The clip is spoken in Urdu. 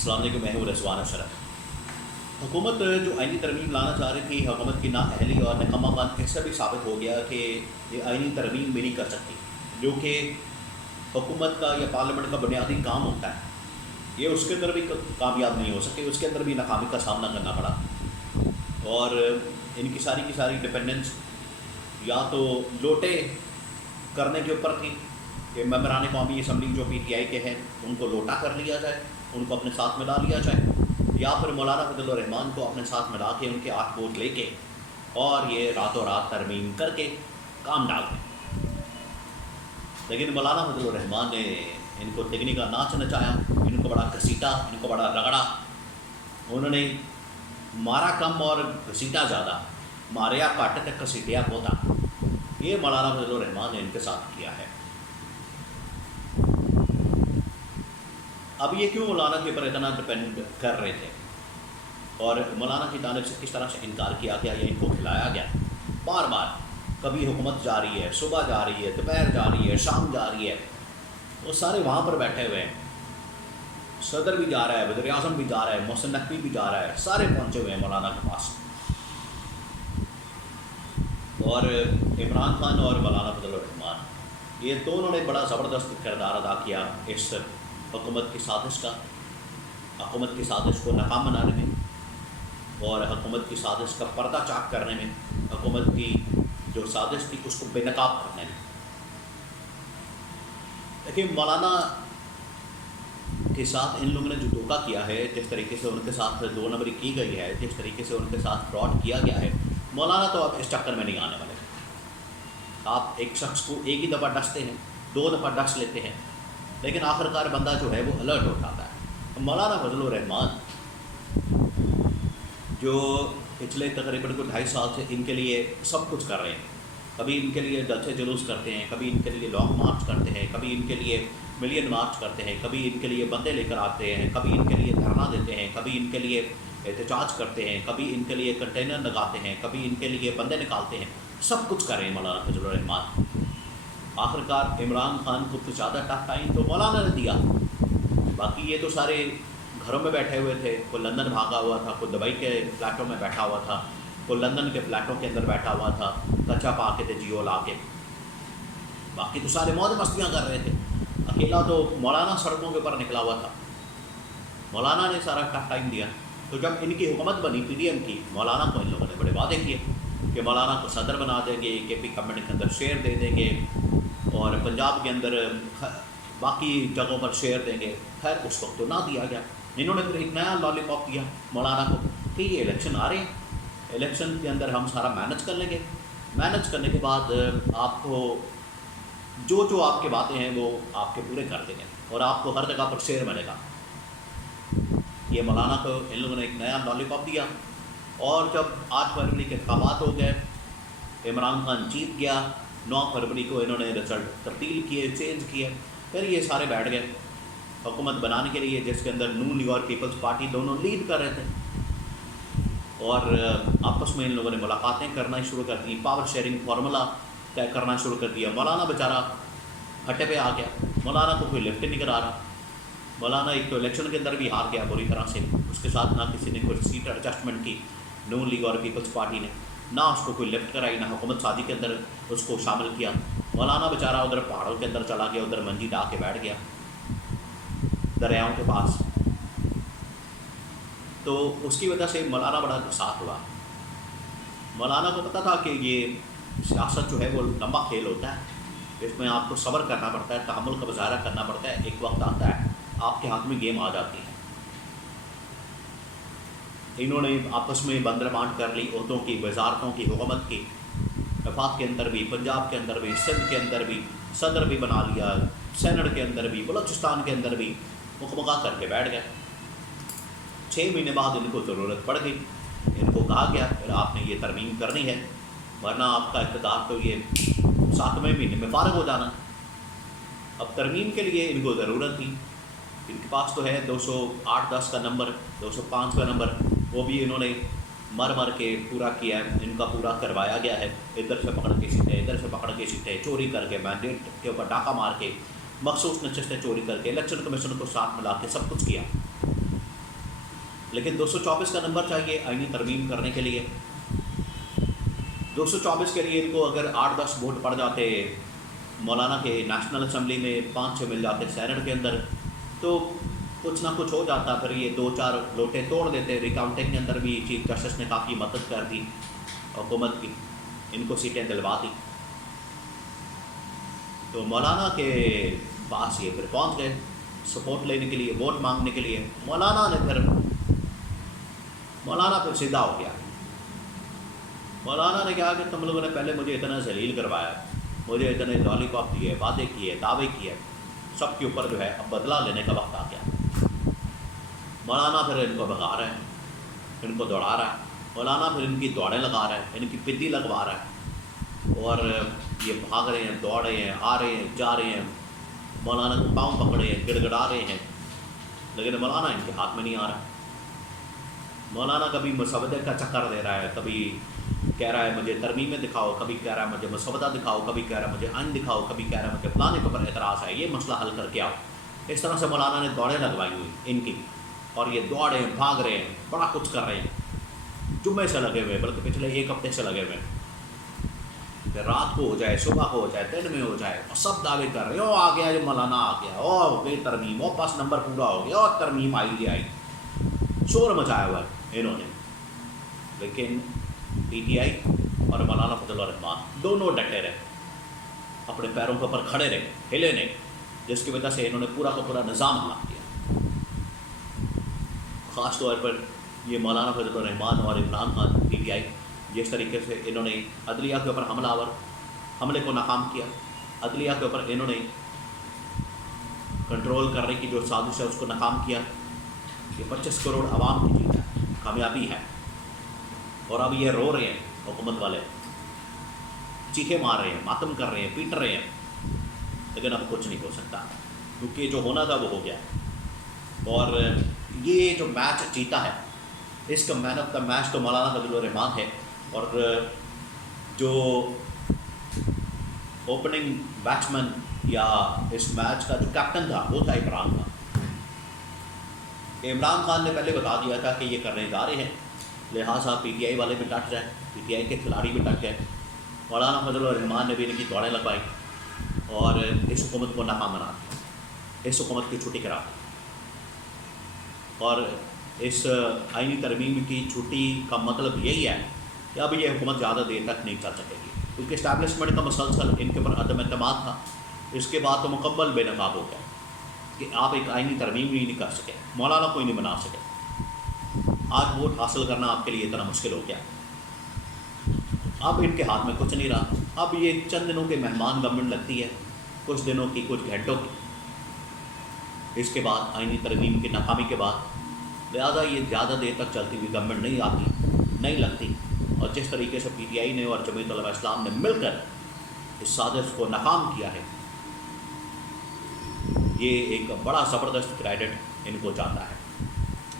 السلام علیکم، میں ہوں رضوان اشرف۔ حکومت جو آئینی ترمیم لانا چاہ رہی تھی، حکومت کی نااہلی اور نکمہ پن اس سے بھی ثابت ہو گیا کہ یہ آئینی ترمیم بھی نہیں کر سکتی، جو کہ حکومت کا یا پارلیمنٹ کا بنیادی کام ہوتا ہے۔ یہ اس کے اندر بھی کامیاب نہیں ہو سکے، اس کے اندر بھی ناکامی کا سامنا کرنا پڑا، اور ان کی ساری ڈپینڈنس یا تو لوٹے کرنے کے اوپر تھی کہ ممبران قومی اسمبلی جو پی ٹی آئی کے ہیں ان کو لوٹا کر لیا جائے، ان کو اپنے ساتھ ملا لیا جائے، یا پھر مولانا فضل الرحمان کو اپنے ساتھ ملا کے ان کے 8 ووٹ لے کے اور یہ راتوں رات ترمیم کر کے کام ڈال دیں۔ لیکن مولانا فضل الرحمان نے ان کو تگنی کا ناچ نچایا، ان کو بڑا گھسیٹا، ان کو بڑا رگڑا، انہوں نے مارا کم اور گھسیٹا زیادہ، ماریا کٹ تے گھسیٹیا بہتا۔ یہ مولانا فضل الرحمان نے ان کے ساتھ کیا ہے۔ اب یہ کیوں مولانا کے اوپر اتنا ڈپینڈ کر رہے تھے، اور مولانا کی جانب سے کس طرح سے انکار کیا گیا یا ان کو کھلایا گیا؟ بار بار کبھی حکومت جا رہی ہے، صبح جا رہی ہے، دوپہر جا رہی ہے، شام جا رہی ہے، وہ سارے وہاں پر بیٹھے ہوئے ہیں، صدر بھی جا رہا ہے، وزیر اعظم بھی جا رہا ہے، محسن نقوی بھی جا رہا ہے، سارے پہنچے ہوئے ہیں مولانا کے پاس، اور عمران خان اور مولانا فضل الرحمان یہ دونوں نے بڑا زبردست کردار ادا کیا اس حکومت کی سازش کا، حکومت کی سازش کو ناکام بنانے میں، اور حکومت کی سازش کا پردہ چاک کرنے میں، حکومت کی جو سازش تھی اس کو بے نقاب کرنے میں۔ لیکن مولانا کے ساتھ ان لوگوں نے جو دھوکہ کیا ہے، جس طریقے سے ان کے ساتھ 2 نمبری کی گئی ہے، جس طریقے سے ان کے ساتھ فراڈ کیا گیا ہے، مولانا تو اب اس چکر میں نہیں آنے والے۔ آپ ایک شخص کو ایک ہی دفعہ ڈستے ہیں، 2 دفعہ ڈس لیتے ہیں، لیکن آخرکار بندہ جو ہے وہ الرٹ ہو جاتا ہے۔ مولانا فضل الرحمان جو پچھلے تقریباً 2.5 سال سے ان کے لیے سب کچھ کر رہے ہیں، کبھی ان کے لیے جلسے جلوس کرتے ہیں، کبھی ان کے لیے لانگ مارچ کرتے ہیں، کبھی ان کے لیے ملین مارچ کرتے ہیں، کبھی ان کے لیے بندے لے کر آتے ہیں، کبھی ان کے لیے دھرنا دیتے ہیں، کبھی ان کے لیے احتجاج کرتے ہیں، کبھی ان کے لیے کنٹینر لگاتے ہیں، کبھی ان کے لیے بندے نکالتے ہیں، سب کچھ کر رہے ہیں مولانا فضل الرحمان۔ آخرکار عمران خان کو تو زیادہ ٹف ٹائم تو مولانا نے دیا، باقی یہ تو سارے گھروں میں بیٹھے ہوئے تھے، کوئی لندن بھاگا ہوا تھا، کوئی دبئی کے فلیٹوں میں بیٹھا ہوا تھا، کوئی لندن کے فلیٹوں کے اندر بیٹھا ہوا تھا، کچا پا کے تھے جیو لا کے، باقی تو سارے موج مستیاں کر رہے تھے۔ اکیلا تو مولانا سڑکوں کے اوپر نکلا ہوا تھا، مولانا نے سارا ٹف ٹائم دیا۔ تو جب ان کی حکومت بنی پی ڈی ایم کی، مولانا کو ان لوگوں نے بڑے وعدے کیے کہ مولانا کو صدر بنا دیں گے، کے پی گورنمنٹ کے اندر شیئر دے دیں گے، اور پنجاب کے اندر باقی جگہوں پر شیئر دیں گے۔ خیر اس وقت تو نہ دیا گیا، انہوں نے پھر ایک نیا لالی پاپ دیا مولانا کو کہ یہ الیکشن آ رہے ہیں، الیکشن کے اندر ہم سارا مینج کر لیں گے، مینج کرنے کے بعد آپ کو جو آپ کے باتیں ہیں وہ آپ کے پورے کر دیں گے، اور آپ کو ہر جگہ پر شیئر ملے گا۔ یہ مولانا کو ان لوگوں نے ایک نیا لالی پاپ دیا، اور جب 8 فروری کے انتخابات ہو گئے، عمران خان جیت گیا، 9 فروری کو انہوں نے رزلٹ تبدیل کیے، چینج کیے، پھر یہ سارے بیٹھ گئے حکومت بنانے کے لیے، جس کے اندر نون لیگ اور پیپلز پارٹی دونوں لیڈ کر رہے تھے، اور آپس میں ان لوگوں نے ملاقاتیں کرنا شروع کر دی، پاور شیئرنگ فارمولا طے کرنا شروع کر دیا۔ مولانا بیچارہ ہٹے پہ آ گیا، مولانا کو کوئی لفٹ نہیں کرا رہا، مولانا ایک تو الیکشن کے اندر بھی ہار گیا بری طرح سے، اس کے ساتھ نہ کسی نے کوئی سیٹ ایڈجسٹمنٹ کی نون لیگ اور پیپلز پارٹی نے، نہ اس کو کوئی لفٹ کرائی، نہ حکومت سازی کے اندر اس کو شامل کیا۔ مولانا بیچارہ ادھر پہاڑوں کے اندر چلا گیا، ادھر منجی ڈا کے بیٹھ گیا دریاؤں کے پاس۔ تو اس کی وجہ سے مولانا بڑا ساتھ ہوا۔ مولانا کو پتہ تھا کہ یہ سیاست جو ہے وہ لمبا کھیل ہوتا ہے، اس میں آپ کو صبر کرنا پڑتا ہے، تحمل کا مظاہرہ کرنا پڑتا ہے، ایک وقت آتا ہے آپ کے ہاتھ میں گیم آ جاتی ہے۔ انہوں نے آپس میں بندربانٹ کر لی عہدوں کی، وزارتوں کی، حکومت کی، وفاق کے اندر بھی، پنجاب کے اندر بھی، سندھ کے اندر بھی، صدر بھی بنا لیا، سینٹ کے اندر بھی، بلوچستان کے اندر بھی، مکمکا کر کے بیٹھ گئے۔ 6 مہینے بعد ان کو ضرورت پڑ گئی، ان کو کہا گیا پھر آپ نے یہ ترمیم کرنی ہے، ورنہ آپ کا اقتدار تو یہ 7ویں مہینے میں فارغ ہو جانا۔ اب ترمیم کے لیے ان کو ضرورت تھی، ان کے پاس تو ہے 208-10 کا نمبر، 205 کا نمبر، وہ بھی انہوں نے مر کے پورا کیا ہے، ان کا پورا کروایا گیا ہے، ادھر سے پکڑ کے سیٹیں، ادھر سے پکڑ کے سیٹیں، چوری کر کے، مینڈیٹ کے اوپر ڈاکہ مار کے، مخصوص نشستیں چوری کر کے، الیکشن کمیشن کو ساتھ ملا کے سب کچھ کیا۔ لیکن 224 کا نمبر چاہیے آئینی ترمیم کرنے کے لیے. 224 کے لیے ان کو اگر 8-10 ووٹ پڑ جاتے مولانا کے نیشنل اسمبلی میں، 5-6 مل جاتے سینٹ کے اندر، تو کچھ نہ کچھ ہو جاتا. پھر یہ 2-4 لوٹے توڑ دیتے. ریکاؤنٹنگ کے اندر بھی چیف جسٹس نے کافی مدد کر دی حکومت کی، ان کو سیٹیں دلوا دی. تو مولانا کے پاس یہ پھر پہنچ گئے سپورٹ لینے کے لیے، ووٹ مانگنے کے لیے. مولانا پھر سیدھا ہو گیا. مولانا نے کہا کہ تم لوگوں نے پہلے مجھے اتنا ذلیل کروایا، مجھے اتنے لالی پاپ دیے، وعدے کیے، دعوے کیے، سب کے اوپر جو ہے اب بدلہ لینے کا وقت آ گیا. مولانا پھر ان کو بھگا رہا ہے، ان کو دوڑا رہا ہے. مولانا پھر ان کی دوڑیں لگا رہا ہے، ان کی پدی لگوا رہا ہے، اور یہ بھاگ رہے ہیں، دوڑ رہے ہیں، آ رہے ہیں، جا رہے ہیں. مولانا کو پاؤں پکڑے ہیں، گڑ گڑا رہے ہیں، لیکن مولانا ان کے ہاتھ میں نہیں آ رہا. مولانا کبھی مسودے کا چکر دے رہا ہے، کبھی کہہ رہا ہے مجھے ترمیمیں دکھاؤ، کبھی کہہ رہا ہے مجھے مسودہ دکھاؤ، کبھی کہہ رہا ہے مجھے آئین دکھاؤ، کبھی کہہ رہا ہے مجھے فلانے کے اوپر اعتراض ہے، یہ مسئلہ حل کر کے آؤ. اس طرح سے مولانا نے دوڑیں لگوائی ہوئی ان کی، اور یہ دوڑ رہے ہیں، بھاگ رہے ہیں، بڑا کچھ کر رہے ہیں. جمعے سے لگے ہوئے، بلکہ پچھلے 1 ہفتے سے لگے ہوئے ہیں. پھر رات کو ہو جائے، صبح کو ہو جائے، دن میں ہو جائے، اور سب دعوے کر رہے ہیں، او آ گیا جو مولانا آ گیا، او ہو گئی ترمیم، او 5 نمبر پورا ہو گیا، اور ترمیم آئی. شور مچایا ہوا ہے انہوں نے. لیکن پی ٹی آئی اور مولانا فضل الرحمان دونوں ڈٹے رہے، اپنے پیروں کے اوپر کھڑے رہے، ہلے نہیں، جس کی وجہ سے انہوں نے پورا کا پورا نظام ہلاک کیا. خاص طور پر یہ مولانا فضل الرحمان اور Imran Khan P T I جس طریقے سے انہوں نے عدلیہ کے اوپر حملے کو ناکام کیا، عدلیہ کے اوپر انہوں نے کنٹرول کرنے کی جو سازش ہے اس کو ناکام کیا. یہ 25 کروڑ عوام کی جیت ہے، کامیابی ہے. اور اب یہ رو رہے ہیں حکومت والے، چیخے مار رہے ہیں، ماتم کر رہے ہیں، پیٹ رہے ہیں، لیکن اب کچھ نہیں ہو سکتا، کیونکہ جو ہونا تھا وہ ہو گیا. اور یہ جو میچ جیتا ہے، اس کا مین آف دا میچ تو مولانا فضل الرحمان ہے، اور جو اوپننگ بیٹسمین یا اس میچ کا جو کیپٹن تھا وہ تھا عمران خان. عمران خان نے پہلے بتا دیا تھا کہ یہ کرنے جا رہے ہیں، لہٰذا پی ٹی آئی والے بھی ڈٹ جائیں، پی ٹی آئی کے کھلاڑی بھی ڈٹ گئے. مولانا فضل الرحمان نے بھی ان کی دوڑیں لگوائی اور اس حکومت کو ناکام بنا دیا، اس حکومت کی چھٹی کرا دی. اور اس آئینی ترمیم کی چھٹی کا مطلب یہی ہے کہ اب یہ حکومت زیادہ دیر تک نہیں چل سکے گی، کیونکہ اسٹیبلشمنٹ کا مسلسل ان کے اوپر عدم اعتماد تھا. اس کے بعد تو مکمل بے نقاب ہو گیا کہ آپ ایک آئینی ترمیم بھی نہیں کر سکے، مولانا کوئی نہیں بنا سکے. آج ووٹ حاصل کرنا آپ کے لیے اتنا مشکل ہو گیا. اب ان کے ہاتھ میں کچھ نہیں رہا. اب یہ چند دنوں کے مہمان گورنمنٹ لگتی ہے، کچھ دنوں کی، کچھ گھنٹوں کی. اس کے بعد آئینی ترمیم کی ناکامی کے بعد لہٰذا یہ زیادہ دیر تک چلتی ہوئی گورنمنٹ نہیں آتی، نہیں لگتی. اور جس طریقے سے پی ٹی آئی نے اور جمعیت علماء اسلام نے مل کر اس سازش کو ناکام کیا ہے، یہ ایک بڑا زبردست کریڈٹ ان کو جاتا ہے.